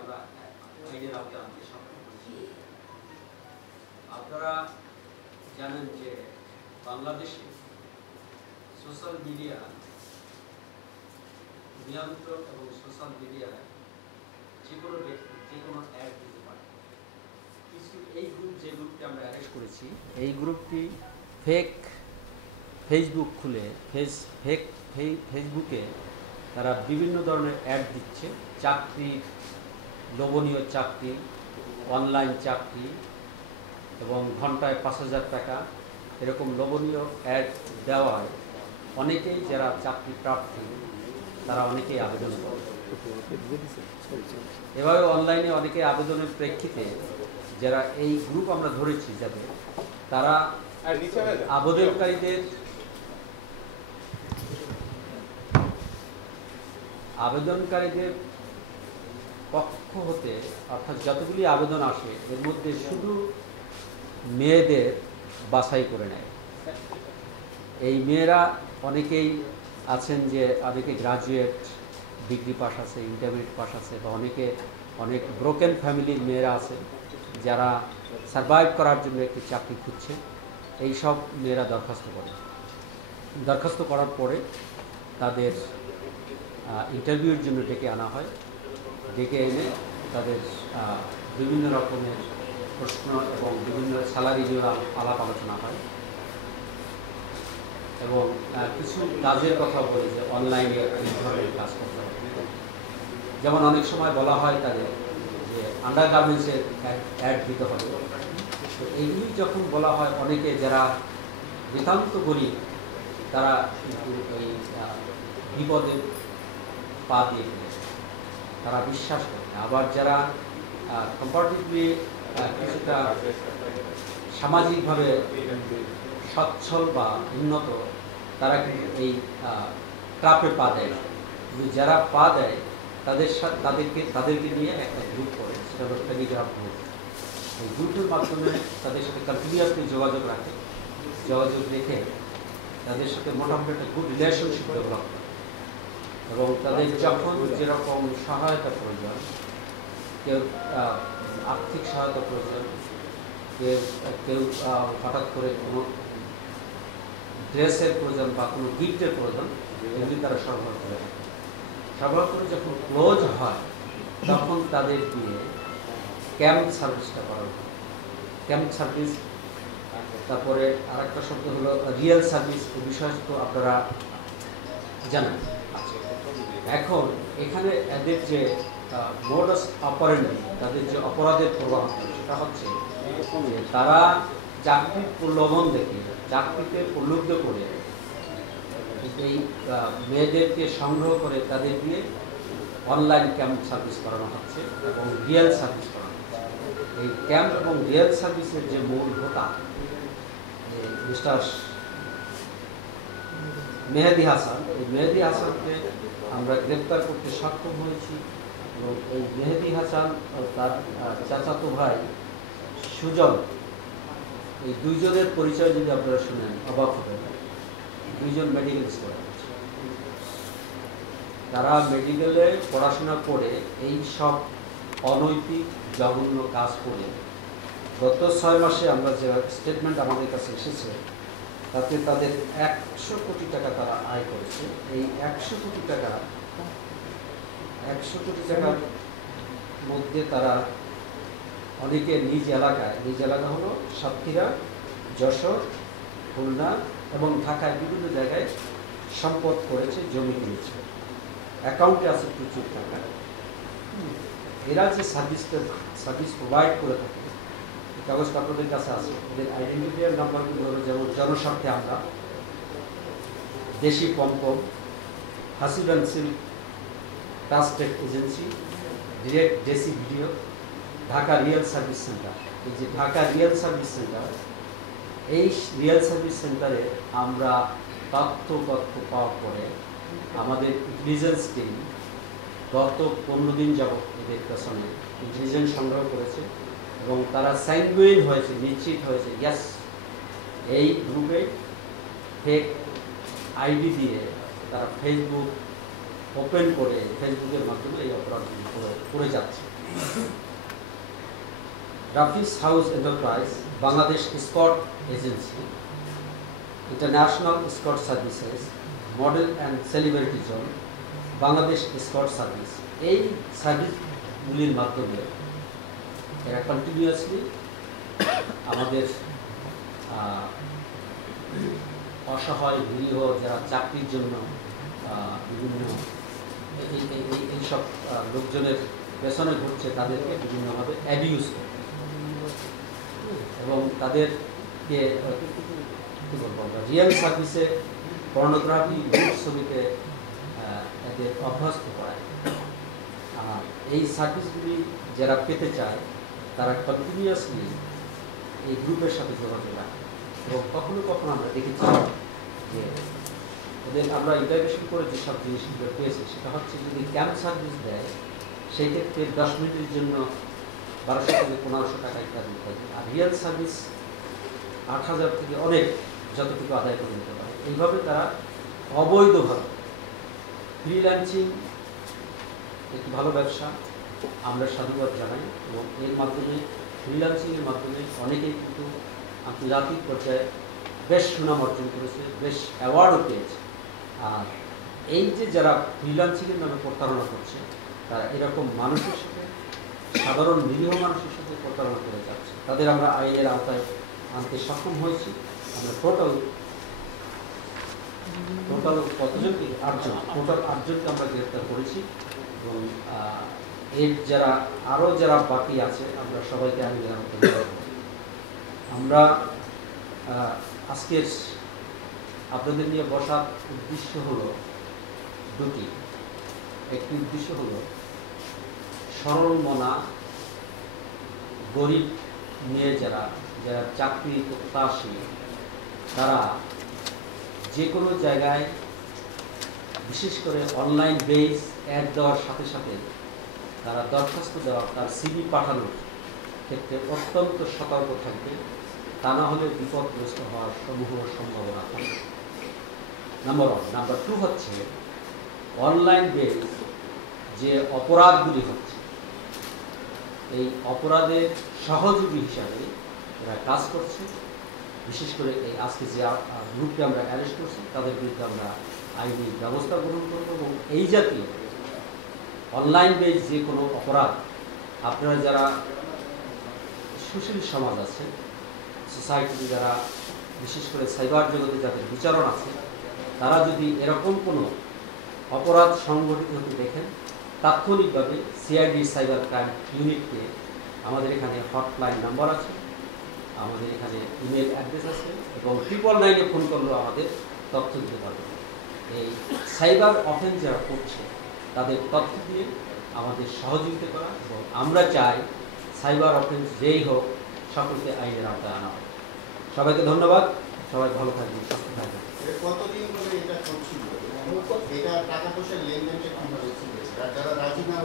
আমরা আইনের আওতায় আনতে সক্ষম হয়েছি। আপনারা জানেন যে বাংলাদেশে সোশ্যাল মিডিয়া নিয়ন্ত্রক এবং সোশ্যাল মিডিয়ায় যে কোনো ব্যক্তি যে কোনো অ্যাড দিতে পারে। কিছু এই গ্রুপ যে গ্রুপটি আমরা অ্যারেস্ট করেছি, এই গ্রুপটি ফেসবুক খুলে ফেসবুকে তারা বিভিন্ন ধরনের অ্যাড দিচ্ছে, চাকরি, লোভনীয় চাকরি, অনলাইন চাকরি এবং ঘন্টায় 5,000 টাকা এরকম লোভনীয় অ্যাড দেওয়ায় অনেকেই যারা চাকরি প্রার্থী তারা অনেকেই আবেদন করে। এভাবে অনলাইনে অনেকে আবেদনের প্রেক্ষিতে যারা এই গ্রুপ আমরা ধরেছি যাতে তারা আবেদনকারীদের পক্ষ হতে অর্থাৎ যতগুলি আবেদন আসে এর মধ্যে শুধু মেয়েদের বাছাই করে নেয়। এই মেয়েরা অনেকেই আছেন যে অনেকে গ্রাজুয়েট, ডিগ্রি পাস আছে, ইন্টারমিডিয়েট পাস আছে, বা অনেক ব্রোকেন ফ্যামিলির মেয়েরা আছে যারা সার্ভাইভ করার জন্য একটি চাকরি খুঁজছে। এই সব মেয়েরা দরখাস্ত করার পরে তাদের ইন্টারভিউর জন্য ডেকে আনা হয়। ডেকে এনে তাদের বিভিন্ন রকমের প্রশ্ন এবং বিভিন্ন স্যালারি নিয়ে আলাপ আলোচনা হয় এবং কিছু কাজের কথা বলে যে অনলাইনে এই ধরনের কাজ করতে হবে। যেমন অনেক সময় বলা হয় তাদের যে আন্ডার গার্মেন্টসের অ্যাড দিতে হবে। তো এইগুলি যখন বলা হয় অনেকে যারা নিতান্ত গরিব তারা কিন্তু এই বিপদে পা দিয়ে ফেলেছে, তারা বিশ্বাস করে। আবার যারা কম্পারেটিভলি কিছুটা সামাজিকভাবে সচ্ছল বা উন্নত তারা কিন্তু এই ট্রাপে পা দেয়। কিন্তু যারা পা দেয় তাদেরকে নিয়ে একটা গ্রুপ করে, সেটা হলো টেলিগ্রাম গ্রুপ। এই গ্রুপের মাধ্যমে তাদের সাথে কন্টিনিউয়াসলি যোগাযোগ রেখে তাদের সাথে মোটামুটি একটা গুড রিলেশনশিপ ডেভেলপ করে এবং তাদের যখন যেরকম সহায়তা প্রয়োজন, কেউ আর্থিক সহায়তা প্রয়োজন, কেউ হঠাৎ করে কোনো ড্রেসের প্রয়োজন বা কোনো গিফটের প্রয়োজন, এগুলি তারা সরবরাহ করে যখন ক্লোজ হয় তখন তাদের দিয়ে ক্যাম্প সার্ভিসটা করা হয়। ক্যাম্প সার্ভিস, তারপরে আর একটা শব্দ হলো রিয়েল সার্ভিস। এই বিষয় তো আপনারা জানেন। এখন এখানে এদের যে মোডাস অপারেন্ডি, তাদের যে অপরাধের প্রভাব সেটা হচ্ছে তারা চাকরির প্রলোভন দেখে, চাকরিতে প্রলুব্ধ করে এই মেয়েদেরকে সংগ্রহ করে তাদের দিয়ে অনলাইন ক্যাম্প সার্ভিস করানো হচ্ছে এবং রিয়েল সার্ভিস করানো হচ্ছে। এই ক্যাম্প এবং রিয়েল সার্ভিসের যে মূল হোতা মিস্টার মেহেদি হাসান, এই মেহেদি হাসানকে আমরা গ্রেপ্তার করতে সক্ষম হয়েছি এবং এই মেহেদি হাসান ও তার চাচাতো ভাই সুজন, এই দুইজনের পরিচয় যদি আপনারা শুনেন অবাক হবেন। দুইজন মেডিকেল স্টুডেন্ট, তারা মেডিকেলে পড়াশোনা করে এই সব অনৈতিক জঘন্য কাজ করে গত 6 মাসে আমরা যে স্টেটমেন্ট আমাদের কাছে এসেছে তাতে তাদের 100 কোটি টাকা তারা আয় করেছে। এই 100 কোটি টাকার মধ্যে তারা অনেকে নিজ এলাকা হলো সাতক্ষীরা, যশোর, খুলনা এবং ঢাকায় বিভিন্ন জায়গায় সম্পদ করেছে, জমি কিনেছে, অ্যাকাউন্টে আছে প্রচুর টাকা। এরা যে সার্ভিস প্রোভাইড করে থাকে, কাগজ আপনাদের কাছে আছে, এদের আইডেন্টিফায়ার নাম্বারগুলো হলো যেমন জনস্বার্থে আমরা, দেশি পম্পম, Hasib and silk trusted agency, direct ডেসি video, Dhaka real service centre. এই যে ঢাকা রিয়েল সার্ভিস সেন্টার, এই রিয়েল সার্ভিস সেন্টারে আমরা তথ্য পাওয়ার পরে আমাদের ইন্টেলিজেন্স টিম গত 15 দিন যাবত এদের পেছনে ইন্টেলিজেন্স সংগ্রহ করেছে এবং তারা স্যাঙ্গুইন হয়েছে, নিশ্চিত হয়েছে ইয়াস এই গ্রুপে ফেক আইডি দিয়ে তারা ফেসবুক ওপেন করে ফেসবুকের মাধ্যমে এই অপরাধগুলি করে যাচ্ছে। রাফিস house enterprise, Bangladesh escort agency, international escort services, model and celebrity zone, Bangladesh escort service, এই সার্ভিসগুলির মাধ্যমে এরা কন্টিনিউয়াসলি আমাদের অসহায় নিরীহ যারা চাকরির জন্য বিভিন্ন এইসব লোকজনের পেছনে ঘুরছে তাদেরকে বিভিন্নভাবে অ্যাবিউজ করে এবং তাদেরকে কী বলবো আমরা রিয়েল সার্ভিসে পর্নোগ্রাফি ছবিতে এদের অভ্যস্ত করায়। আর এই সার্ভিসগুলি যারা পেতে চায় তারা কন্টিনিউয়াসলি এই গ্রুপের সাথে যোগাযোগ রাখে এবং কখনো কখনো আমরা দেখেছি যে ওদের আমরা ইন্টারভিউশন করে যেসব জিনিসগুলো পেয়েছি সেটা হচ্ছে যদি ক্যাম্প সার্ভিস দেয় সেই ক্ষেত্রে 10 মিনিটের জন্য 1200 থেকে 1500 টাকা ইত্যাদি ইত্যাদি, আর রিয়েল সার্ভিস 8000 থেকে অনেক যতটুকু আদায় করে নিতে পারে। এইভাবে তারা অবৈধভাবে ফ্রিল্যান্সিং একটি ভালো ব্যবসা, আমরা সাধুবাদ জানাই এবং এর মাধ্যমে ফ্রিল্যান্সিংয়ের মাধ্যমে অনেকেই কিন্তু আন্তর্জাতিক পর্যায়ে বেশ সুনাম অর্জন করেছে, বেশ অ্যাওয়ার্ডও পেয়েছে। আর এই যে যারা ফ্রিল্যান্সিংয়ের নামে প্রতারণা করছে তারা এরকম মানুষের সাথে, সাধারণ নিরীহ মানুষের সাথে প্রতারণা করে যাচ্ছে। তাদের আমরা আইনের আওতায় আনতে সক্ষম হয়েছি। আমরা টোটাল কতজনকে? 8জনকে আমরা গ্রেফতার করেছি এবং এর যারা আরও যারা বাকি আছে আমরা সবাইকে আইনের আওতায়। আমরা আজকের আপনাদের নিয়ে বসার উদ্দেশ্য হলো দুটি। একটি উদ্দেশ্য হলো সরল মনা গরিব নিয়ে যারা চাকরি প্রত্যাশী তারা যে কোনো জায়গায় বিশেষ করে অনলাইন বেস অ্যাড দেওয়ার সাথে সাথে তারা দরখাস্ত দেওয়া, তার সিভি পাঠানোর ক্ষেত্রে অত্যন্ত সতর্ক থাকবে, তা না হলে বিপদগ্রস্ত হওয়ার সমূহ সম্ভাবনা থাকে। নাম্বার 1। নাম্বার 2 হচ্ছে অনলাইন বেস যে অপরাধগুলি হচ্ছে এই অপরাধের সহযোগী হিসাবে এরা কাজ করছে। বিশেষ করে এই আজকে যে গ্রুপকে আমরা অ্যারেস্ট করছি তাদের বিরুদ্ধে আমরা আইনি ব্যবস্থা গ্রহণ করব এবং এই জাতীয় অনলাইন বেস যে কোনো অপরাধ আপনারা যারা সুশীল সমাজ আছে, সোসাইটিতে যারা বিশেষ করে সাইবার জগতে যাদের বিচারণ আছে, তারা যদি এরকম কোনো অপরাধ সংগঠিত হতে দেখেন তাৎক্ষণিকভাবে সিআইডি সাইবার ক্রাইম ইউনিটকে আমাদের এখানে হটলাইন নাম্বার আছে, আমাদের এখানে ইমেল অ্যাড্রেস আছে এবং 999-এ ফোন করলেও আমাদের তথ্য দিতে পারবে। এই সাইবার অফেন্স যারা করছে তাদের তথ্য দিয়ে আমাদের সহযোগিতা করা এবং আমরা চাই সাইবার অফেন্স যেই হোক সকলকে আইনের আওতায় আনা হবে। সবাইকে ধন্যবাদ। সবাই ভালো থাকবেন, সুস্থ থাকবেন। কতদিন ধরে এটা চলছিল? এটা টাকা পয়সার লেনদেনটা কিভাবে ছিল? যারা রাজি না